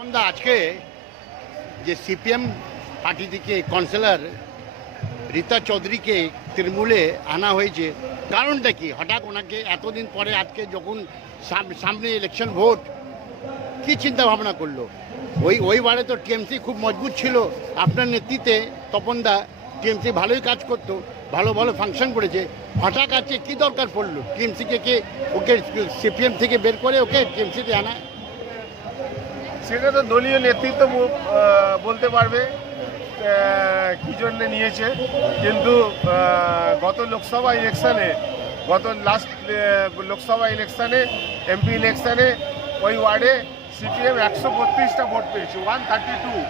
তপনদা, আজকে যে CPM party থেকে কাউন্সিলর রীতা চৌধুরীকে তৃণমূলে আনা হয়েছে, কারণটা কি? হঠাৎ ওনাকে এতদিন পরে আজকে যখন সামনে ইলেকশন ভোট, কি চিন্তা ভাবনা করলো? ওই বারে তো টিএমসি খুব মজবুত ছিল, আপনার নেতৃত্বে তপনদা টিএমসি ভালোই কাজ করতো, ভালো ভালো ফাংশন করেছে। হঠাৎ আজকে কী দরকার পড়লো টিএমসিকে ওকে সিপিএম থেকে বের করে ওকে টিএমসিতে আনা? সেটা তো দলীয় নেতৃত্ব বলতে পারবে কী জন্যে নিয়েছে। কিন্তু গত লোকসভা ইলেকশানে, লাস্ট লোকসভা ইলেকশানে, এমপি ইলেকশানে ওই ওয়ার্ডে সিপিএম 132টা ভোট পেয়েছে, 132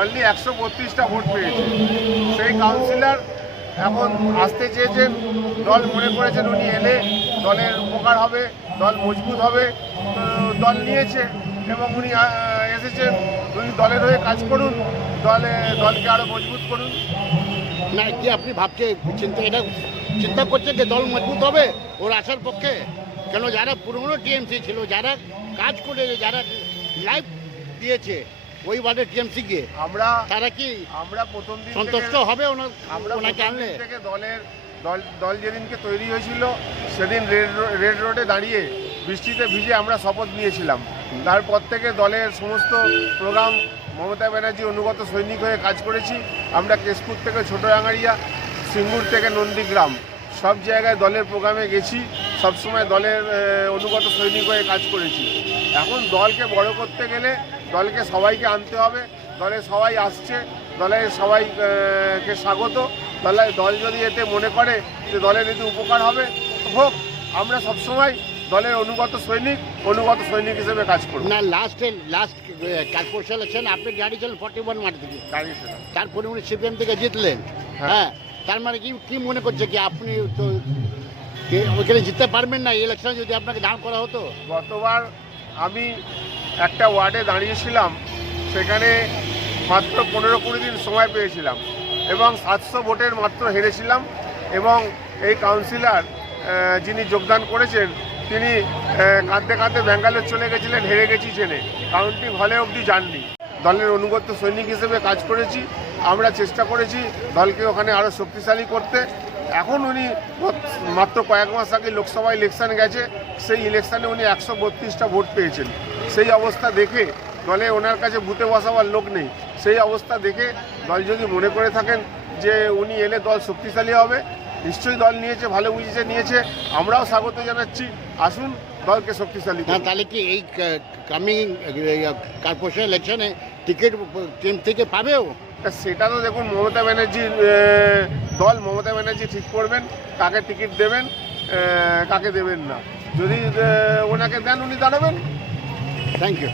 অনলি 132টা ভোট পেয়েছে। সেই কাউন্সিলর এখন আসতে চেয়েছেন, দল মনে করেছেন উনি এলে দলের উপকার হবে, দল মজবুত হবে, দল নিয়েছে এবং উনি এসেছেন। উনি দলের হয়ে কাজ করুন, দলকে আরও মজবুত করুন। না, কি আপনি চিন্তা করছেন যে দল মজবুত হবে ওর আসার পক্ষে? কেন যারা পুরনো টিএমসি ছিল, যারা কাজ করে, যারা লাইফ দিয়েছে ওই বাদে টিএমসিকে, তারা কি আমরা প্রথম দিন সন্তুষ্ট হবে ওনাকে আনলে? থেকে দল যেদিনকে তৈরি হয়েছিল সেদিন রেড রোডে দাঁড়িয়ে বৃষ্টিতে ভিজে আমরা শপথ নিয়েছিলাম। তারপর থেকে দলের সমস্ত প্রোগ্রাম মমতা ব্যানার্জি অনুগত সৈনিক হয়ে কাজ করেছি। আমরা কেশপুর থেকে ছোটরাঙ্গাড়িয়া, সিঙ্গুর থেকে নন্দীগ্রাম, সব জায়গায় দলের প্রোগ্রামে গেছি, সবসময় দলের অনুগত সৈনিক হয়ে কাজ করেছি। এখন দলকে বড় করতে গেলে দলকে সবাইকে আনতে হবে। দলে সবাই আসছে, দলের সবাইকে স্বাগত। দল যদি এতে মনে করে যে দলের এতে উপকার হবে, হোক। আমরা সবসময় দলের অনুগত সৈনিক হিসেবে কাজ করব। না, লাস্ট কর্পোরেশন ইলেকশন আপনি দাঁড়িয়েছিলেন 41 মাঠ থেকে, দাঁড়িয়েছিলাম। তারপরে উনি সিপিএম থেকে জিতলেন। হ্যাঁ, তার মানে কি মনে করছে কি আপনি তো ওইখানে জিততে পারবেন না ইলেকশন যদি আপনাকে দাঁড় করা হতো? গতবার আমি একটা ওয়ার্ডে দাঁড়িয়েছিলাম, সেখানে মাত্র 15-20 দিন সময় পেয়েছিলাম এবং 700 ভোটের মাত্র হেরেছিলাম। এবং এই কাউন্সিলর যিনি যোগদান করেছেন তিনি কাঁদতে কাঁদতে ব্যাঙ্গালোর চলে গেছিলেন, হেরে গেছি জেনে। কাউন্টিং হলে অবধি যাননি। দলের অনুগত সৈনিক হিসেবে কাজ করেছি। আমরা চেষ্টা করেছি দলকে ওখানে আরও শক্তিশালী করতে। এখন উনি মাত্র কয়েক মাস আগে লোকসভা ইলেকশান গেছে, সেই ইলেকশানে উনি 132টা ভোট পেয়েছেন। সেই অবস্থা দেখে দলে ওনার কাছে বুথে বসাবার লোক নেই। সেই অবস্থা দেখে দল যদি মনে করে থাকেন যে উনি এলে দল শক্তিশালী হবে, নিশ্চয়ই দল নিয়েছে, ভালো বুঝেছে নিয়েছে, আমরাও স্বাগত জানাচ্ছি। আসুন, দলকে শক্তিশালী করুন। তাহলে কি এই কামিং কর্পোরেশন ইলেকশনে টিকিট টিম থেকে পাবেও? সেটা তো দেখুন মমতা ব্যানার্জির দল, মমতা ব্যানার্জি ঠিক করবেন কাকে টিকিট দেবেন, কাকে দেবেন না। যদি ওনাকে দেন উনি দাঁড়াবেন। Thank you.